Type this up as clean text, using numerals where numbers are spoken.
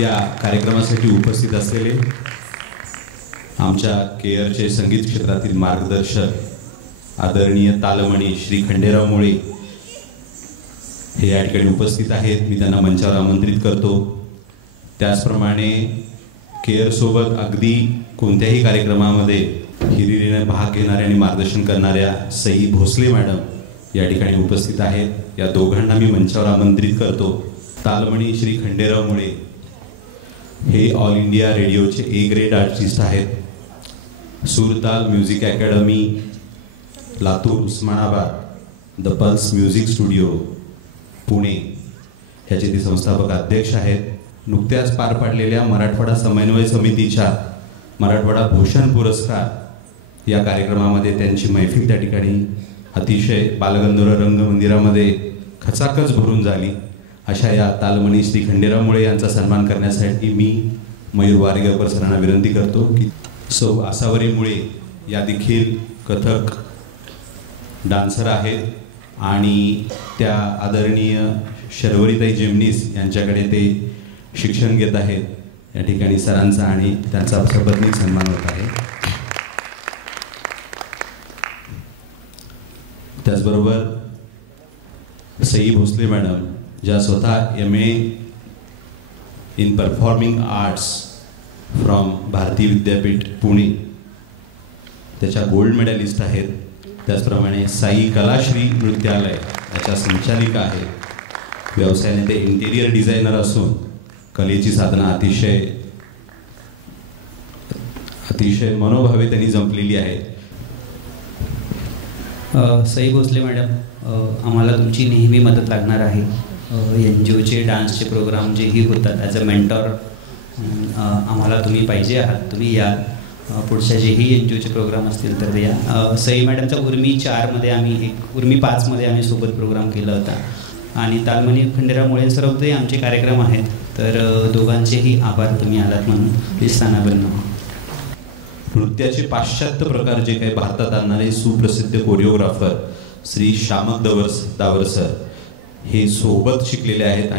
या कार्यक्रमासाठी उपस्थित असलेले आमच्या केअरचे संगीत क्षेत्रातील मार्गदर्शक आदरणीय तालमणी श्री खंडेराव मुळे हे या ठिकाणी उपस्थित आहेत. मी त्यांना मंचावर आमंत्रित करतो. त्याचप्रमाणे केअर सोबत अगदी कोणत्याही कार्यक्रमामध्ये हिरिरीने भाग घेणाऱ्या आणि मार्गदर्शन करणाऱ्या सई भोसले मॅडम या ठिकाणी उपस्थित आहेत. या दोघांना मी मंचावर आमंत्रित करतो. तालमणी श्री खंडेराव मुळे हे ऑल इंडिया रेडिओचे ए ग्रेड आर्टिस्ट आहेत. Surtal music academy Latur Osmanabad, the pulse music studio Pune ह्याचे ते संस्थापक अध्यक्ष आहेत. नुकत्याच पार पाडलेल्या मराठवाडा समन्वय समितीच्या मराठवाडा भूषण पुरस्कार या कार्यक्रमामध्ये त्यांची मैफिल त्या ठिकाणी अतिशय बालगंधर्व रंगमंदिरामध्ये खचाखच भरून झाली. अशा या तालमणी श्री खंडेराव मुळे यांचा सन्मान करण्यासाठी मी मयूर वारेगावकर सरांना विनंती करतो की सौ आसावरी मुळे या देखील कथक डान्सर आहेत आणि त्या आदरणीय शर्वरीताई जेमनीस यांच्याकडे ते शिक्षण घेत आहेत. या ठिकाणी सरांचा आणि त्यांचा सबंधित सन्मान होत आहे. त्याचबरोबर सई भोसले मॅडम ज्या स्वतः MA in performing arts from Bharati Vidyapeeth Pune त्याच्या गोल्ड मेडलिस्ट आहेत. त्याचप्रमाणे साई कलाश्री नृत्यालय याच्या संचालिका आहेत. व्यवसायाने ते इंटेरियर डिझायनर असून कलेची साधना अतिशय मनोभावे त्यांनी जमलेली आहे. सई भोसले मॅडम, आम्हाला तुमची नेहमी मदत लागणार आहे. NGOचे डान्सचे प्रोग्राम जेही होतात ॲज अ मेंटॉर आम्हाला तुम्ही पाहिजे आहात. तुम्ही या पुढच्या जेही NGOचे प्रोग्राम असतील तर या. सई मॅडमचा उर्मी 4मध्ये आम्ही उर्मी 5मध्ये आम्ही सोबत प्रोग्राम केला होता आणि तालमणी खंडेराव मुळे सर्वते आमचे कार्यक्रम आहेत. तर दोघांचेही आभार तुम्ही आलात म्हणून प्लीज स्थानाबद्ध. नृत्याचे पाश्चात्य प्रकार जे काही भारतात आणणारे सुप्रसिद्ध कोरिओग्राफर श्री श्यामक दावर सर हे सोबत शिकलेले आहेत.